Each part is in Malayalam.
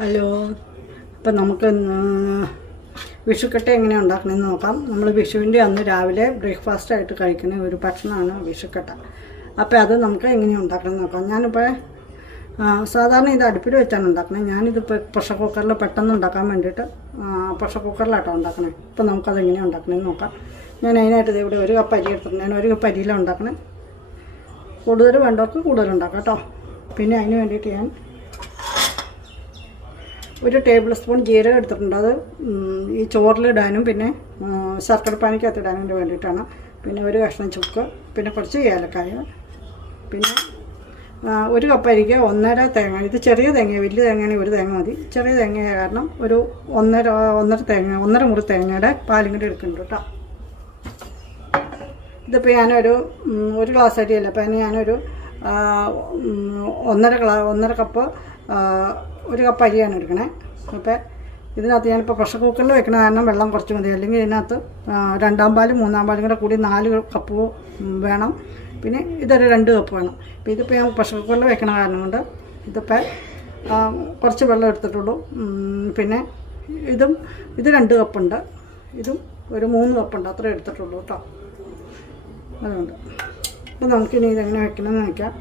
ഹലോ. അപ്പം നമുക്ക് വിഷുക്കട്ട എങ്ങനെയാണ് ഉണ്ടാക്കണമെന്ന് നോക്കാം. നമ്മൾ വിഷുവിന്റെ അന്ന് രാവിലെ ബ്രേക്ക്ഫാസ്റ്റ് ആയിട്ട് കഴിക്കുന്ന ഒരു ഭക്ഷണമാണ് വിഷുക്കട്ട. അപ്പോൾ അത് നമുക്ക് എങ്ങനെയാണ് ഉണ്ടാക്കണമെന്ന് നോക്കാം. ഞാനിപ്പോൾ സാധാരണ ഇത് അടുപ്പിൽ വെച്ചാണ് ഉണ്ടാക്കുന്നത് ഞാനിതിപ്പോൾ പ്രഷർ കുക്കറിൽ പെട്ടെന്ന് ഉണ്ടാക്കാൻ വേണ്ടിയിട്ട് പ്രഷർ കുക്കറിലാട്ടോ ഉണ്ടാക്കണേ. അപ്പോൾ നമുക്കത് എങ്ങനെയാണ് ഉണ്ടാക്കണമെന്ന് നോക്കാം. ഞാൻ അതിനായിട്ട് ഇവിടെ ഒരു കപ്പ് അരി എടുത്തിട്ടുണ്ട്. ഞാൻ ഒരു കപ്പ് അരിയിലാണ് ഉണ്ടാക്കണേ. കൂടുതൽ വേണ്ടവർക്ക് കൂടുതൽ ഉണ്ടാക്കാം കേട്ടോ. പിന്നെ അതിന് വേണ്ടിയിട്ട് ഞാൻ ഒരു ടേബിൾ സ്പൂൺ ജീരകം എടുത്തിട്ടുണ്ട്. അത് ഈ ചോറിലിടാനും പിന്നെ ഉം, ശർക്കര പാനിക്കകത്ത് ഇടാനും വേണ്ടിയിട്ടാണ്. പിന്നെ ഒരു കഷ്ണം ചുക്ക് പിന്നെ കുറച്ച് ഏലക്കായ പിന്നെ ഒരു കപ്പ് അരിക്ക് ഒന്നര തേങ്ങ. ഇത് ചെറിയ തേങ്ങ വലിയ തേങ്ങയാണ് ഒരു തേങ്ങ മതി. ചെറിയ തേങ്ങ കാരണം ഒരു ഒന്നര ഒന്നര തേങ്ങ ഒന്നര മുറി തേങ്ങയുടെ പാലും കൂടി എടുക്കുന്നുണ്ട് കേട്ടോ. ഇതിപ്പോൾ ഞാനൊരു ഒരു ഗ്ലാസ് അരിയല്ല. അപ്പോൾ അതിന് ഞാനൊരു ഒന്നര ഗ്ലാ ഒന്നര കപ്പ് ഒരു കപ്പ് അരിയാണ് എടുക്കണേ അപ്പോൾ ഇതിനകത്ത് ഞാനിപ്പോൾ പ്രഷർ കുക്കറിൽ വെക്കണ കാരണം വെള്ളം കുറച്ച് മതി. അല്ലെങ്കിൽ ഇതിനകത്ത് രണ്ടാം പാലും മൂന്നാം പാലും കൂടെ കൂടി നാല് കപ്പ് വേണം. പിന്നെ ഇതൊരു രണ്ട് കപ്പ് വേണം. അപ്പോൾ ഇതിപ്പോൾ ഞാൻ പ്രഷർ കുക്കറിൽ വെക്കണ കാരണം കൊണ്ട് ഇതിപ്പോൾ കുറച്ച് വെള്ളം എടുത്തിട്ടുള്ളൂ. പിന്നെ ഇതും ഇത് രണ്ട് കപ്പുണ്ട് ഇതും ഒരു മൂന്ന് കപ്പുണ്ട് അത്രേ എടുത്തിട്ടുള്ളൂ കേട്ടോ. അതുകൊണ്ട്. അപ്പോൾ നമുക്കിനി ഇതെങ്ങനെ വെക്കണമെന്ന് നോക്കാം.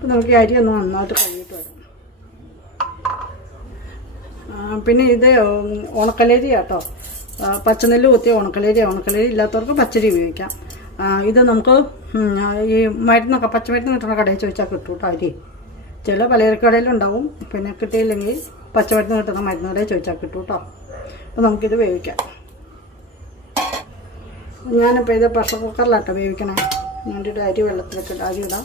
അപ്പോൾ നമുക്ക് അരി ഒന്ന് നന്നായിട്ട് കഴുകിയിട്ട് വരാം. പിന്നെ ഇത് ഉണക്കലരി കേട്ടോ പച്ചനെല്ല് കുത്തിയ ഉണക്കലരി ഉണക്കലരി ഇല്ലാത്തവർക്ക് പച്ചരി ഉപയോഗിക്കാം. ഇത് നമുക്ക് ഈ മരുന്നൊക്കെ പച്ചമരുന്ന് കിട്ടുന്ന കടയിൽ ചോദിച്ചാൽ കിട്ടും കേട്ടോ അരി. ചില പലചരക്കടയിലുണ്ടാവും പിന്നെ കിട്ടിയില്ലെങ്കിൽ പച്ചമരുന്ന് കിട്ടുന്ന മരുന്ന് കടയിൽ ചോദിച്ചാൽ കിട്ടും കേട്ടോ അപ്പോൾ നമുക്കിത് വേവിക്കാം. ഞാനിപ്പോൾ ഇത് പ്രഷർ കുക്കറിലാട്ടോ വേവിക്കണേ. വേണ്ടിയിട്ട് അരി വെള്ളത്തിലിട്ട് അരി ഇടാം.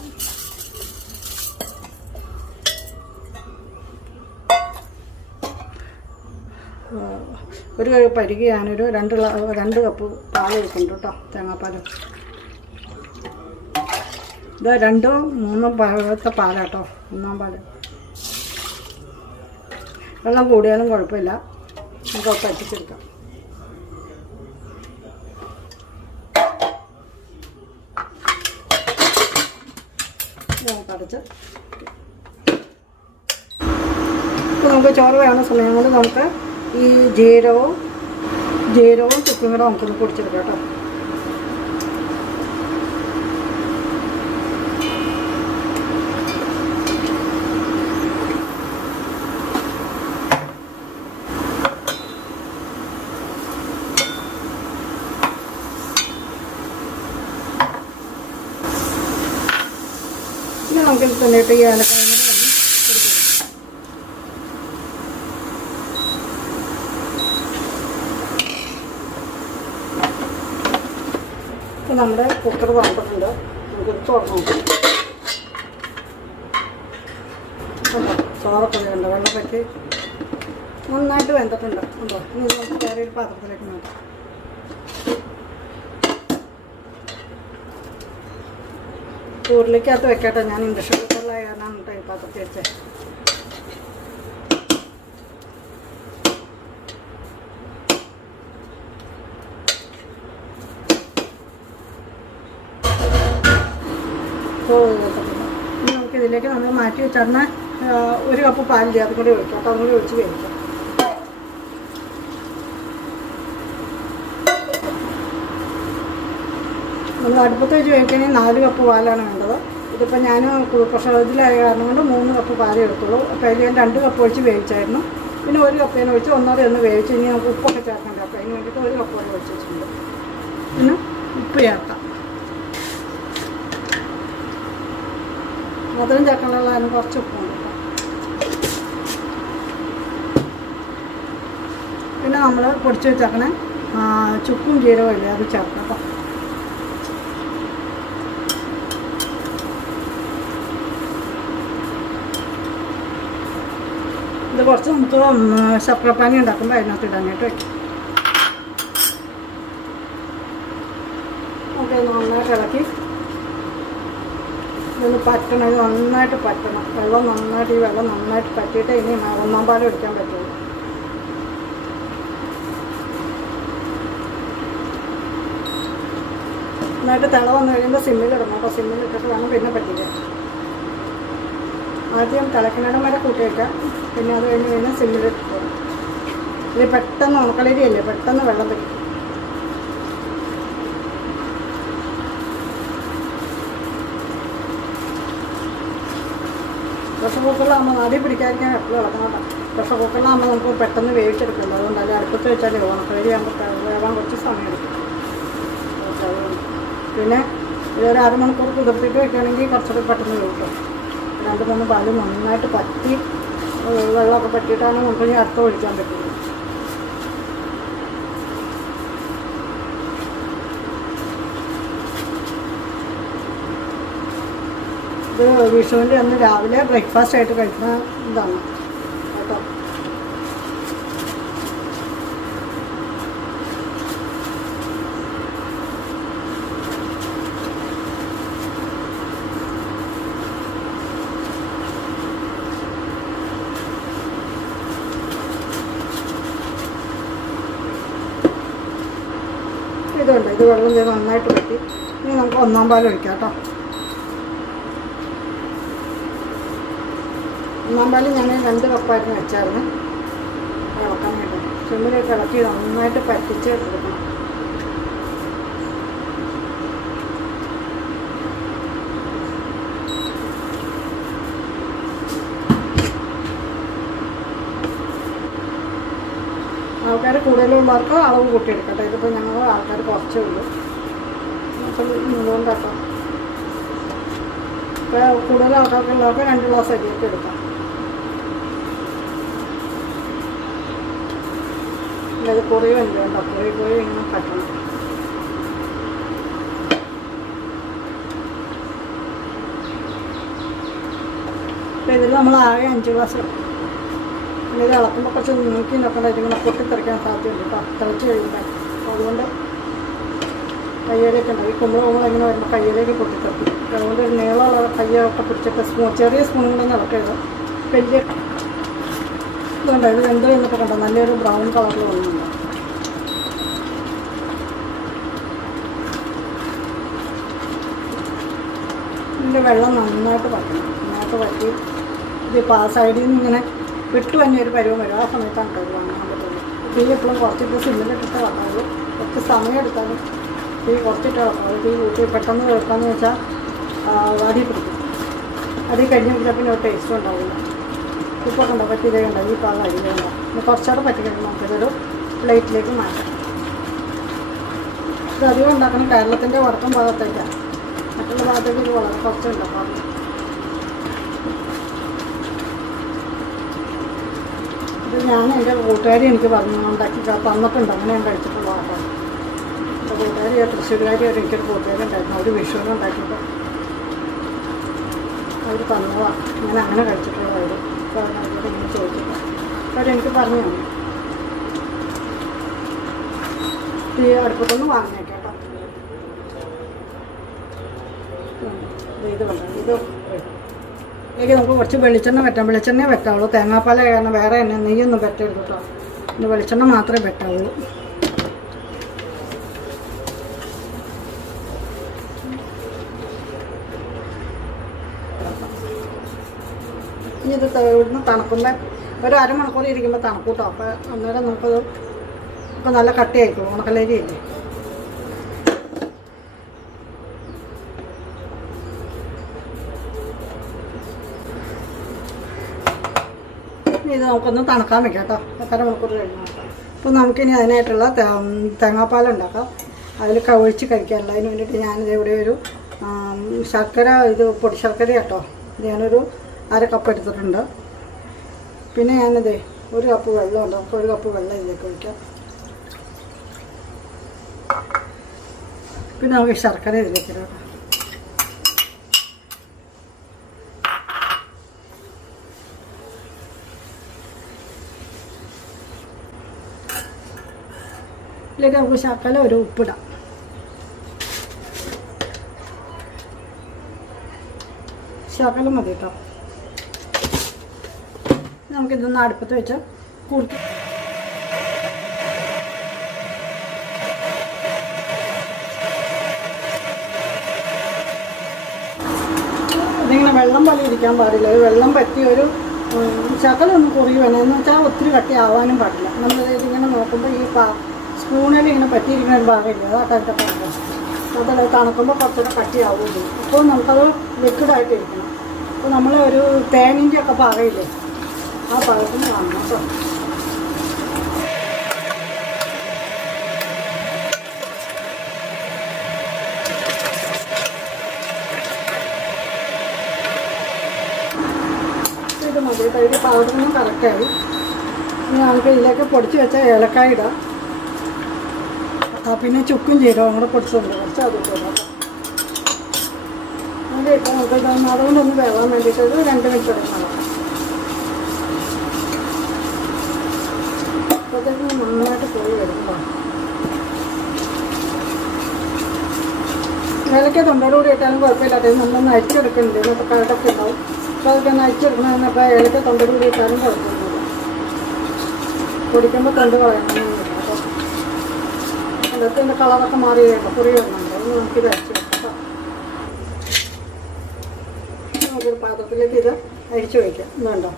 ഒരു കപ്പ് അരിക്ക് ഞാനൊരു രണ്ട് രണ്ട് കപ്പ് പാൽ എടുക്കുന്നുണ്ട് കേട്ടോ തേങ്ങാപ്പാൽ ഇത് രണ്ടോ മൂന്നോ പാലത്തെ പാലാട്ടോ ഒന്നാം പാൽ വെള്ളം കൂടിയാലും കുഴപ്പമില്ല. നമുക്ക് പറ്റിച്ചെടുക്കാം. അടച്ച് നമുക്ക് ചോറ് വേണ സമയം കൊണ്ട് നമുക്ക് ഈ ജീരകവും ജീരകവും ചുക്കും കൂടെ നമുക്കൊന്ന് പൊടിച്ചെടുക്കാം കേട്ടോ. നമുക്ക് തന്നിട്ട് ഈ ഏലക്കായ കൂടെ ഒന്ന് പൊടിച്ചെടുക്കാം ഇപ്പം നമ്മുടെ കുക്കർ തുറന്നിട്ടുണ്ട് നമുക്ക് തുറന്നു? ചോറൊക്കെ വേണ്ട? വെള്ളം പറ്റി നന്നായിട്ട് വെന്തിട്ടുണ്ട്. ഉണ്ടോ? ഇനി നമുക്ക് വേറെ ഒരു പാത്രത്തിലേക്ക് നോക്കാം ചൂടിലേക്കകത്ത് വെക്കട്ടെ. ഞാൻ ഇൻഡക്ഷൻ കുക്കറിലായ കാരണം പാത്രത്തിൽ വെച്ചത് ഓ ഇനി നമുക്ക് ഇതിലേക്ക് നമ്മൾ മാറ്റി വെച്ചാൽ ഒരു കപ്പ് പാലില്ലേ അതും കൂടി ഒഴിക്കാം. അപ്പോൾ അതും കൂടി ഒഴിച്ച് കഴിക്കാം. നമ്മൾ അടുപ്പത്ത് വെച്ച് കഴിക്കണമെങ്കിൽ നാല് കപ്പ് പാലാണ് വേണ്ടത്. ഇതിപ്പോൾ ഞാൻ പ്രഷർ ഇതിലായ കാരണം കൊണ്ട് മൂന്ന് കപ്പ് പാലേ എടുത്തുള്ളൂ. അപ്പോൾ അതിൽ ഞാൻ രണ്ട് കപ്പ് ഒഴിച്ച് വേവിച്ചായിരുന്നു. പിന്നെ ഒരു കപ്പേനെ ഒഴിച്ച് ഒന്നര ഒന്ന് വേവിച്ച് ഇനി നമുക്ക് ഉപ്പൊക്കെ ചേർക്കണ്ട. അപ്പോൾ അതിന് വേണ്ടിയിട്ട് ഒരു കപ്പ് കൂടെ ഒഴിച്ച് വെച്ചിട്ടുണ്ട്. പിന്നെ ഉപ്പ് ചേർക്കാം. മധുരം ചേർക്കാനുള്ള അതിന് കുറച്ച് ഉപ്പുണ്ട് വേണം പിന്നെ നമ്മൾ പൊടിച്ച് വെച്ചേക്കണേ ചുക്കും ജീരകവും ഇല്ലേ അത് ചേർക്കാം കേട്ടോ. ഇത് കുറച്ച് നമുക്ക് ശർക്കരപ്പാനി ഉണ്ടാക്കുമ്പോൾ അതിനകത്ത് ഇടാനായിട്ട് വയ്ക്കും ഓക്കെ നന്നായിട്ട് ഇളക്കി. ഇതൊന്ന് പറ്റണം ഇത് നന്നായിട്ട് പറ്റണം. വെള്ളം നന്നായിട്ട് ഈ വെള്ളം നന്നായിട്ട് പറ്റിയിട്ട് ഇനി ഒന്നാം പാലം എടുക്കാൻ പറ്റുള്ളൂ നന്നായിട്ട് തിള വന്നു കഴിയുമ്പോൾ സിമ്മിൽ ഇടണം. സിമ്മിലിട്ടിട്ട് വേണം പിന്നെ പറ്റിക്കാൻ. ആദ്യം തിളക്കിനിടം വരെ കൂട്ടി വയ്ക്കാം പിന്നെ അത് കഴിഞ്ഞ് കഴിഞ്ഞാൽ സിമ്മിലിട്ടിട്ട് ഇനി പെട്ടെന്ന് ഉണക്കളരിയല്ലേ പെട്ടെന്ന് വെള്ളം തരും പ്രഷർ കുക്കറിലാകുമ്പോൾ ആദ്യം പിടിക്കാതിരിക്കാൻ എപ്പോഴും ഇളക്കണം കേട്ടോ. പ്രഷർ കുക്കറിലാകുമ്പോൾ നമുക്ക് പെട്ടെന്ന് വേവിച്ചെടുക്കണ്ട അതുകൊണ്ട് അത് അടുപ്പത്ത് വെച്ചാൽ ഉണക്കളരി ആകുമ്പോൾ വേവാൻ കുറച്ച് സമയം എടുക്കും. പിന്നെ ഇതൊരു അരമണിക്കൂർ കുതിർത്തിട്ട് വെക്കുകയാണെങ്കിൽ കുറച്ചുകൂടി പെട്ടെന്ന് വേവിക്കും. രണ്ട് മൂന്ന് പാൽ നന്നായിട്ട് പറ്റി വെള്ളമൊക്കെ പറ്റിയിട്ടാണ് നമുക്ക് അർത്ഥം ഒഴിക്കാൻ പറ്റുള്ളൂ ഇത് വിഷുവിന്റെ അന്ന് രാവിലെ ബ്രേക്ക്ഫാസ്റ്റ് ആയിട്ട് കഴിക്കുന്ന ഇതാണ്. കേട്ടോ. ഇതുണ്ട്. ഇത് വെള്ളം ചെയ്ത് നന്നായിട്ട് പറ്റി ഇനി നമുക്ക് ഒന്നാം പാൽ ഒഴിക്കാം കേട്ടോ. ഒന്നാം പാൽ ഞാൻ രണ്ട് കപ്പായിരുന്നു വെച്ചായിരുന്നു. ഇളക്കാനായിട്ട് ചുമ്മിലേക്ക് ഇളക്കി നന്നായിട്ട് പറ്റിച്ച് എടുക്കണം ആൾക്കാർ കൂടുതലുള്ളവർക്ക് അളവ് കൂട്ടിയെടുക്കട്ടെ. ഇതിപ്പോൾ ഞങ്ങൾ ആൾക്കാർ കുറച്ചേ ഉള്ളൂ. ഇതുകൊണ്ടാട്ടോ ഇപ്പോൾ കൂടുതൽ ആൾക്കാർക്കുള്ളവർക്ക് രണ്ട് ഗ്ലാസ് അരിയൊക്കെ എടുക്കാം. ഇല്ല, കുറേ കേട്ടോ. കുറേ കുറേ ഇങ്ങനെ കട്ടണം. അപ്പം ഇതിൽ നമ്മൾ ആകെ അഞ്ച് ഗ്ലാസ് ഇത് ഇളക്കുമ്പോൾ കുറച്ച് നീക്കി നോക്കണ്ട ഇങ്ങനെ പൊട്ടിത്തെറിക്കാൻ സാധ്യതയുണ്ട് കേട്ടോ. തിളച്ച് കഴിയുമ്പോൾ അതുകൊണ്ട് കയ്യിലേക്ക് ഉണ്ട് ഈ കുമ്പളങ്ങൾ ഇങ്ങനെ വരുമ്പോൾ കയ്യിലേക്ക് പൊട്ടിത്തെറിക്കും അതുകൊണ്ട് ഒരു നീളമുള്ള കയ്യൊക്കെ പിടിച്ചിട്ട് സ്പൂൺ ചെറിയ സ്പൂൺ കൊണ്ടൊന്നും ഇളക്കരുത്. വലിയ ഇതുണ്ട്? ഇത് വെന്ത് കഴിഞ്ഞപ്പോൾ കണ്ടോ? നല്ലൊരു ബ്രൗൺ കളറിൽ വന്നിട്ടുണ്ട്. ഇതിന്റെ വെള്ളം നന്നായിട്ട് പറ്റണം നന്നായിട്ട് പറ്റി ഇതിപ്പോൾ ആ സൈഡിൽ നിന്ന് ഇങ്ങനെ വിട്ടു തന്നെ ഒരു പരുവം വരും. ആ സമയത്താണ് കേട്ടോ ഇത് വാങ്ങാൻ പറ്റുള്ളൂ തീ എപ്പോഴും കുറച്ചിട്ട് സിമ്മിലിട്ടിട്ട് വെക്കാറ് കുറച്ച് സമയം എടുത്താലും തീ കുറച്ചിട്ട് വെക്കാം തീ കൂട്ടി പെട്ടെന്ന് വെക്കാന്ന് വെച്ചാൽ അടി പിടിക്കും. അടി കഴിഞ്ഞ് പിന്നെ ഒരു ടേസ്റ്റും ഉണ്ടാവില്ല. ഉപ്പൊക്കെ പറ്റിയില്ല പറ്റിയിലേക്ക് ഈ പാകം അരിയുണ്ടോ പിന്നെ കുറച്ചുകൂടെ പറ്റി കഴിയുമ്പോൾ നമുക്കിതൊരു പ്ലേറ്റിലേക്ക് മാറ്റാം. ഇത് അധികം ഉണ്ടാക്കണം. കേരളത്തിന്റെ വടക്കം ഭാഗത്തേക്കാണ് മറ്റുള്ള ഭാഗത്തേക്ക് ഇത് വളരെ കുറച്ചുണ്ട് അപ്പം ഇത് ഞാൻ എന്റെ കൂട്ടുകാരി എനിക്ക് പറഞ്ഞു ഉണ്ടാക്കി തന്നിട്ടുണ്ട് അങ്ങനെ ഞാൻ കഴിച്ചിട്ടുള്ള ആട്ടോ എന്റെ കൂട്ടുകാരി തൃശ്ശൂരുകാരി ഒരു എനിക്കൊരു കൂട്ടുകാരി ഉണ്ടായിരുന്നു. അവർ വിഷുവിന് ഉണ്ടാക്കിയപ്പോൾ അവർ തന്നതാണ് ഞാൻ അങ്ങനെ കഴിച്ചിട്ടുള്ള ഇങ്ങനെ ചോദിച്ചിട്ട് പറഞ്ഞു തന്നു ഈ അടുപ്പത്തൊന്ന് വാങ്ങിയേക്കേട്ടോ ഇത് ഇത് ഇതിലേക്ക് നമുക്ക് കുറച്ച് വെളിച്ചെണ്ണ വെട്ടാം വെളിച്ചെണ്ണ വെക്കാവുള്ളൂ തേങ്ങാപ്പാല കാരണം വേറെ എണ്ണ നെയ്യൊന്നും വെട്ടരുത് കേട്ടോ. വെളിച്ചെണ്ണ മാത്രമേ പറ്റാവുള്ളൂ ഇനി ഇത് ഇവിടുന്ന് തണുക്കുമ്പോൾ ഒരു അരമണിക്കൂർ ഇരിക്കുമ്പോൾ തണുക്കൂട്ടോ. അപ്പോൾ അന്നേരം നമുക്കത് ഇപ്പോൾ നല്ല കട്ടിയായിക്കോളും ഉണക്കലേരി ഇല്ലേ? ഇനി ഇത് നമുക്കൊന്ന് തണുക്കാൻ വെക്കാം കേട്ടോ. എത്ര മണിക്കൂർ കഴിഞ്ഞു. അപ്പോൾ നമുക്കിനി അതിനായിട്ടുള്ള തേങ്ങാപ്പാൽ ഉണ്ടാക്കാം. അതിൽ കവിഴിച്ച് കഴിക്കാനുള്ള. അതിന് വേണ്ടിയിട്ട് ഞാനിത് ഇവിടെ ഒരു ശർക്കര ഇത് പൊടി ശർക്കര കേട്ടോ. ഞാനൊരു അര കപ്പ് എടുത്തിട്ടുണ്ട്. പിന്നെ ഞാനിത് ഒരു കപ്പ് വെള്ളമുണ്ട് നമുക്ക് ഒരു കപ്പ് വെള്ളം ഇതിലേക്ക് ഒഴിക്കാം. പിന്നെ നമുക്ക് ശർക്കര ഇതിലേക്ക് ഇടാം ഇതിലേക്ക് നമുക്ക് ശർക്കര ഒരു ഉപ്പിടാം. ശകലം മതി കേട്ടോ. നമുക്കിതൊന്ന് അടുപ്പത്ത് വെച്ച് കൂടുതൽ ഇതിങ്ങനെ വെള്ളം പോലെ ഇരിക്കാൻ പാടില്ല. ഒരു വെള്ളം പറ്റി ഒരു ഉം, ശകലമൊന്നും കുറി വേണം. എന്ന് വെച്ചാൽ ഒത്തിരി കട്ടിയാവാനും പാടില്ല. നമ്മൾ ഇതിങ്ങനെ നോക്കുമ്പോൾ ഈ പാ സ്പൂണിൽ ഇങ്ങനെ പറ്റിയിരിക്കുന്ന ഒരു ഭാഗമില്ല അതാ അതിന്റെ ഭാഗം. അതല്ല തണുക്കുമ്പോൾ കുറച്ചുകൂടെ കട്ടിയാവുള്ളൂ അപ്പോൾ നമുക്കത് ലിക്വിഡായിട്ട് ഇരിക്കണം. അപ്പോൾ നമ്മൾ ഒരു തേനിന്റെ ഒക്കെ പാകയില്ലേ? ആ പാകത്തിന് കാണണം കേട്ടോ. ഇത് മതി കേട്ടോ. ഇത് പൗഡറിനും കറക്റ്റായി ഇനി നമുക്ക് ഇതിലേക്ക് പൊടിച്ച് വെച്ച ഏലക്കായ ഇടാം. പിന്നെ ചുക്കും ജീരകവും കൂടെ പൊടിച്ചുണ്ട് കുറച്ച് അത് ഇട്ട് ഇടാം അത് ഇട്ട് നമുക്ക് അതുകൊണ്ടൊന്ന് വേവാൻ വേണ്ടിയിട്ട് രണ്ട് മിനിറ്റ് എടുക്കണം നന്നായിട്ട് പോയി വരുമ്പോൾ ഏലക്ക തൊണ്ടോടുകൂടി ഇട്ടാലും കുഴപ്പമില്ല. അത് നമ്മൾ അരിച്ചെടുക്കുന്നുണ്ട് ഇന്നത്തെ കാലത്തൊക്കെ ഉണ്ടാവും. അപ്പോൾ അതൊക്കെ അരിച്ചെടുക്കണം അപ്പോൾ ഏലക്ക തൊണ്ടോടുകൂടി ഇട്ടാലും കുഴപ്പമില്ല പൊടിക്കുമ്പോൾ തൊണ്ട് കളയണമെന്നില്ല അപ്പോൾ അതിനകത്ത് എന്റെ കളറൊക്കെ മാറി വരുമ്പോൾ കുറി വരുന്നുണ്ട് അത് നമുക്കിത് അരിച്ചു വെക്കാം. നമുക്കൊരു പാത്രത്തിലേക്ക് ഇത് അരിച്ചു വയ്ക്കാം വേണ്ടോ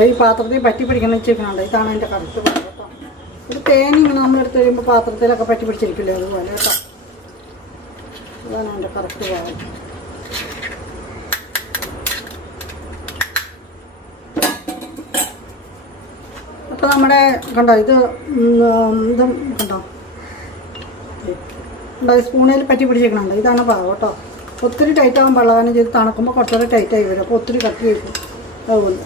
ഈ പാത്രത്തിൽ പറ്റി പിടിക്കുന്ന ചിക്കനുണ്ട്. ഇതാണ് കറക്റ്റ് പാത്രം കേട്ടോ. ഒരു തേൻ ഇങ്ങനെ നമ്മൾ എടുത്ത് കഴിയുമ്പോൾ പാത്രത്തിലൊക്കെ പറ്റി പിടിച്ചിരിക്കില്ലേ അതുപോലെ കേട്ടോ. ഇതാണ് എന്റെ കറക്റ്റ് ഭാഗം. അപ്പോൾ നമ്മുടെ കണ്ടോ ഇത് ഇത് കണ്ടോ? കണ്ടോ സ്പൂണിൽ പറ്റി പിടിച്ചിരിക്കണുണ്ട് ഇതാണ് പാകം കേട്ടോ. ഒത്തിരി ടൈറ്റ് ആകുമ്പോൾ വെള്ളം ചെയ്ത് തണുക്കുമ്പോൾ കുറച്ചുകൂടെ ടൈറ്റായി വരും. അപ്പോൾ ഒത്തിരി കട്ടി വയ്ക്കും. അതുപോലെ.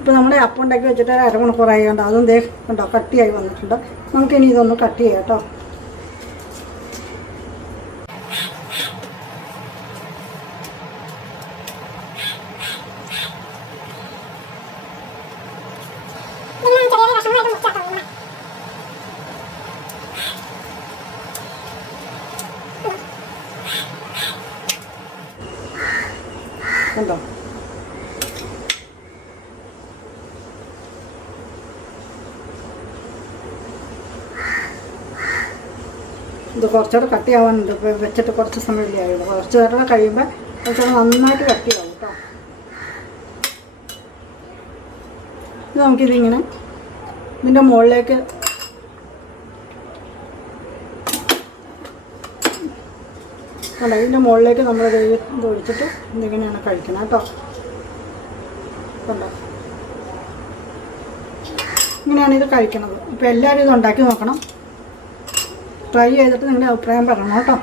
ഇപ്പോൾ നമ്മുടെ അപ്പം ഉണ്ടാക്കി വെച്ചിട്ട് ഒരു അരമണിക്കൂറായി കണ്ടോ? അതും ദേ കണ്ടോ കട്ടിയായി വന്നിട്ടുണ്ട്. നമുക്കിനി ഇതൊന്ന് കട്ട് ചെയ്യാം കേട്ടോ. കണ്ടോ? ഇത് കുറച്ചുകൂടെ കട്ടിയാവാനുണ്ട് ഇപ്പോൾ വെച്ചിട്ട് കുറച്ച് സമയമല്ലേ ആയുള്ളൂ. കുറച്ച് നേരം കഴിയുമ്പോൾ കുറച്ചുകൂടെ നന്നായിട്ട് കട്ടിയാവും കേട്ടോ. ഇത് നമുക്കിതിങ്ങനെ ഇതിന്റെ മുകളിലേക്ക് അല്ല ഇതിന്റെ മുകളിലേക്ക് നമ്മൾ ഇത് ഒഴിച്ചിട്ട് ഇതിങ്ങനെയാണ് കഴിക്കുന്നത് കേട്ടോ. കണ്ടോ? ഇങ്ങനെയാണ് ഇത് കഴിക്കുന്നത്. ഇപ്പോൾ എല്ലാവരും ഇത് ഉണ്ടാക്കി നോക്കണം. ട്രൈ ചെയ്തിട്ട് നിങ്ങളുടെ അഭിപ്രായം പറയണം കേട്ടോ.